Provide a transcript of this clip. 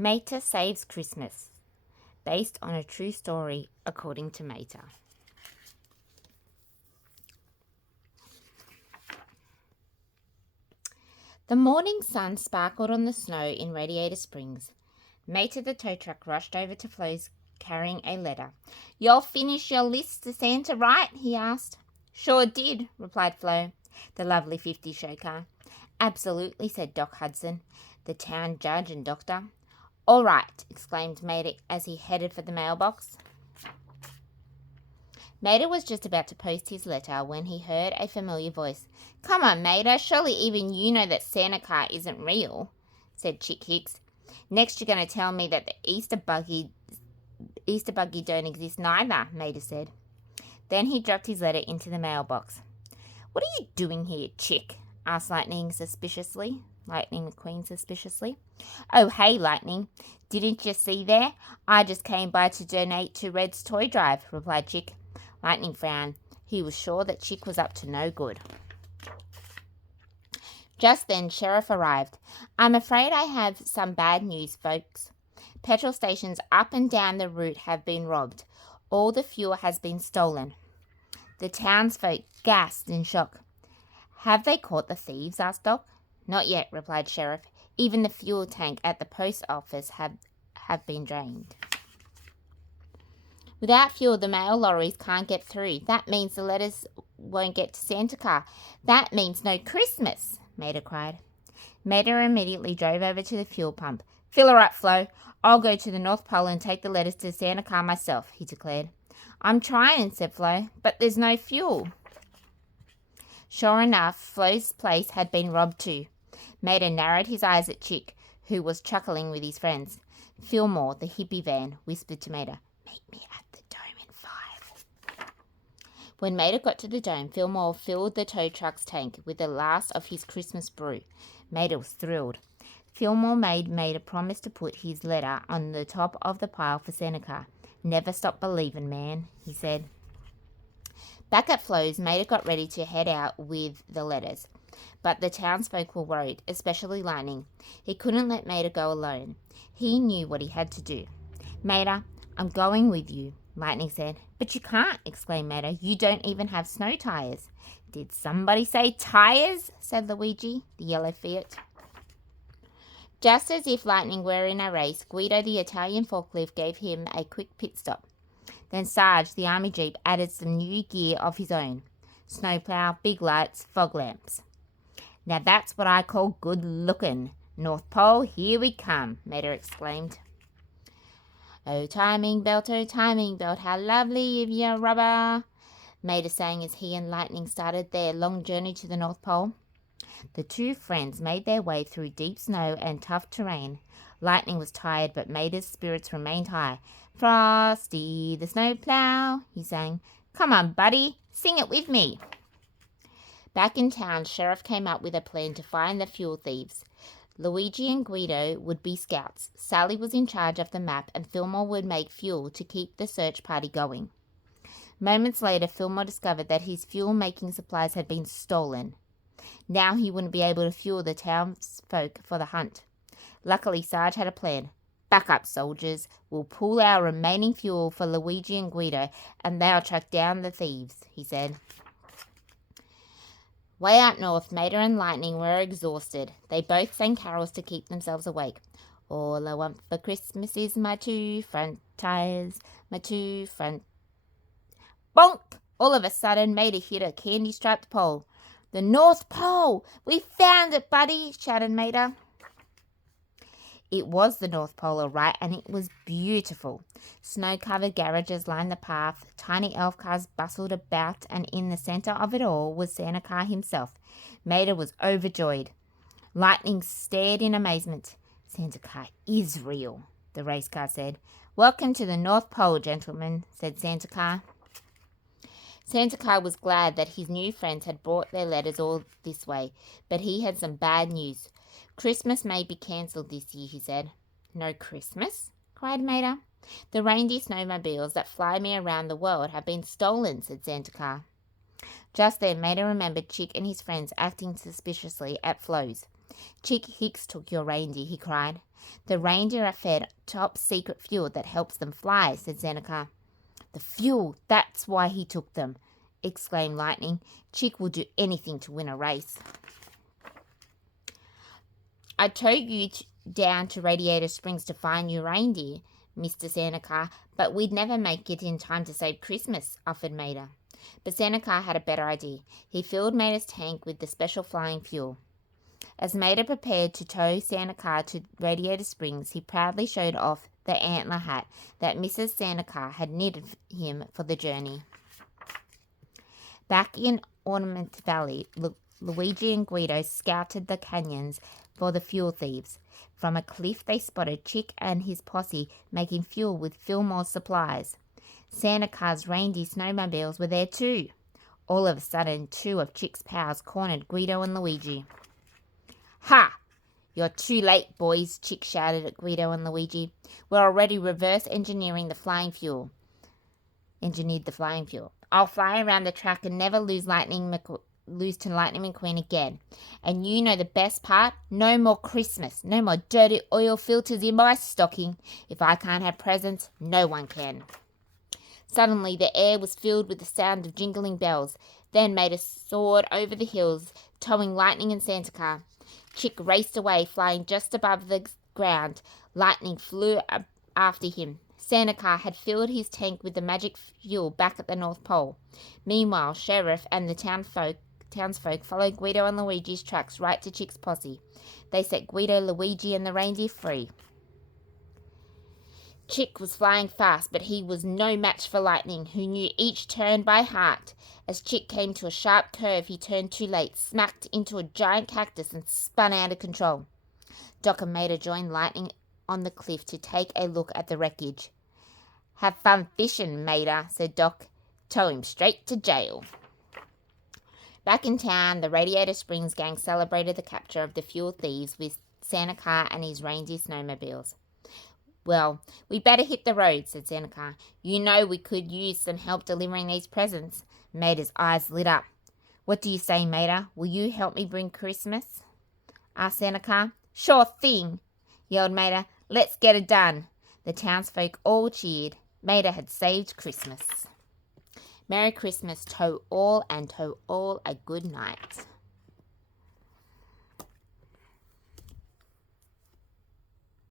Mater Saves Christmas, based on a true story according to Mater. The morning sun sparkled on the snow in Radiator Springs. Mater the tow truck rushed over to Flo's carrying a letter. "You'll finish your list to Santa, right?" he asked. "Sure did," replied Flo, the lovely 50 show car. "Absolutely," said Doc Hudson, the town judge and doctor. "All right," exclaimed Mater as he headed for the mailbox. Mater was just about to post his letter when he heard a familiar voice. "Come on, Mater, surely even you know that Santa Car isn't real," said Chick Hicks. "Next you're going to tell me that the Easter Buggy don't exist neither," Mater said. Then he dropped his letter into the mailbox. "What are you doing here, Chick?" asked Lightning McQueen suspiciously. "Oh, hey, Lightning. Didn't you see there? I just came by to donate to Red's toy drive," replied Chick. Lightning frowned. He was sure that Chick was up to no good. Just then, Sheriff arrived. "I'm afraid I have some bad news, folks. Petrol stations up and down the route have been robbed. All the fuel has been stolen." The townsfolk gasped in shock. "Have they caught the thieves?" asked Doc. "Not yet," replied Sheriff. "Even the fuel tank at the post office have been drained. Without fuel, the mail lorries can't get through. That means the letters won't get to Santa Car. That means no Christmas," Mater cried. Mater immediately drove over to the fuel pump. "Fill her up, Flo. I'll go to the North Pole and take the letters to Santa Car myself," he declared. "I'm trying," said Flo, "but there's no fuel." Sure enough, Flo's place had been robbed too. Mater narrowed his eyes at Chick, who was chuckling with his friends. Fillmore, the hippie van, whispered to Mater, "Meet me at the dome in 5. When Mater got to the dome, Fillmore filled the tow truck's tank with the last of his Christmas brew. Mater was thrilled. Fillmore made Mater promise to put his letter on the top of the pile for Santa Car. "Never stop believing, man," he said. Back at Flo's, Mater got ready to head out with the letters. But the townsfolk were worried, especially Lightning. He couldn't let Mater go alone. He knew what he had to do. "Mater, I'm going with you," Lightning said. "But you can't," exclaimed Mater. "You don't even have snow tires." "Did somebody say tires?" said Luigi, the yellow Fiat. Just as if Lightning were in a race, Guido, the Italian forklift, gave him a quick pit stop. Then Sarge, the army jeep, added some new gear of his own. Snowplow, big lights, fog lamps. "Now that's what I call good looking. North Pole, here we come," Mater exclaimed. oh, timing belt, how lovely of your rubber," Mater sang as he and Lightning started their long journey to the North Pole. The two friends made their way through deep snow and tough terrain. Lightning was tired, but Mater's spirits remained high. "Frosty the snowplow," he sang. "Come on, buddy, sing it with me." Back in town, Sheriff came up with a plan to find the fuel thieves. Luigi and Guido would be scouts. Sally was in charge of the map, and Fillmore would make fuel to keep the search party going. Moments later, Fillmore discovered that his fuel-making supplies had been stolen. Now he wouldn't be able to fuel the townsfolk for the hunt. Luckily, Sarge had a plan. "Back up, soldiers. We'll pool our remaining fuel for Luigi and Guido, and they'll track down the thieves," he said. Way up north, Mater and Lightning were exhausted. They both sang carols to keep themselves awake. "All I want for Christmas is my 2 front tires, my 2 front..." Bonk! All of a sudden, Mater hit a candy-striped pole. "The North Pole! We found it, buddy!" shouted Mater. It was the North Pole, all right, and it was beautiful. Snow-covered garages lined the path, tiny elf cars bustled about, and in the center of it all was Santa Car himself. Mater was overjoyed. Lightning stared in amazement. "Santa Car is real," the race car said. "Welcome to the North Pole, gentlemen," said Santa Car. Santa Car was glad that his new friends had brought their letters all this way, but he had some bad news. "Christmas may be cancelled this year," he said. "No Christmas?" cried Mater. "The reindeer snowmobiles that fly me around the world have been stolen," said Santa Car. Just then, Mater remembered Chick and his friends acting suspiciously at Flo's. Chick Hicks took your reindeer, he cried. The reindeer are fed top secret fuel that helps them fly, said Seneca. The fuel, that's why he took them, exclaimed Lightning. Chick will do anything to win a race. I towed you down to Radiator Springs to find your reindeer, Mr. Santa, but we'd never make it in time to save Christmas, offered Mater. But Santa had a better idea. He filled Mater's tank with the special flying fuel. As Mater prepared to tow Santa to Radiator Springs, he proudly showed off the antler hat that Mrs. Santa had knitted him for the journey. Back in Ornament Valley, Luigi and Guido scouted the canyons for the fuel thieves. From a cliff they spotted Chick and his posse making fuel with Fillmore's supplies. Santa's reindeer snowmobiles were there too. All of a sudden, two of Chick's pals cornered Guido and Luigi. Ha! You're too late, boys, Chick shouted at Guido and Luigi. We're already reverse engineering the flying fuel. I'll fly around the track and never lose to Lightning McQueen again. And you know the best part? No more Christmas. No more dirty oil filters in my stocking. If I can't have presents, no one can. Suddenly the air was filled with the sound of jingling bells. Then Mater soared over the hills, towing Lightning and Santa. Chick raced away, flying just above the ground. Lightning flew after him. Santa had filled his tank with the magic fuel back at the North Pole. Meanwhile, Sheriff and the townsfolk followed Guido and Luigi's tracks right to Chick's posse. They set Guido, Luigi, and the reindeer free. Chick was flying fast, but he was no match for Lightning, who knew each turn by heart. As Chick came to a sharp curve, he turned too late, smacked into a giant cactus, and spun out of control. Doc and Mater joined Lightning on the cliff to take a look at the wreckage. Have fun fishing, Mater, said Doc. Tow him straight to jail. Back in town, the Radiator Springs gang celebrated the capture of the fuel thieves with Santa and his reindeer snowmobiles. Well, we better hit the road, said Santa. You know we could use some help delivering these presents. Mater's eyes lit up. What do you say, Mater? Will you help me bring Christmas? Asked Santa. Sure thing, yelled Mater. Let's get it done. The townsfolk all cheered. Mater had saved Christmas. Merry Christmas, to all, and to all a good night.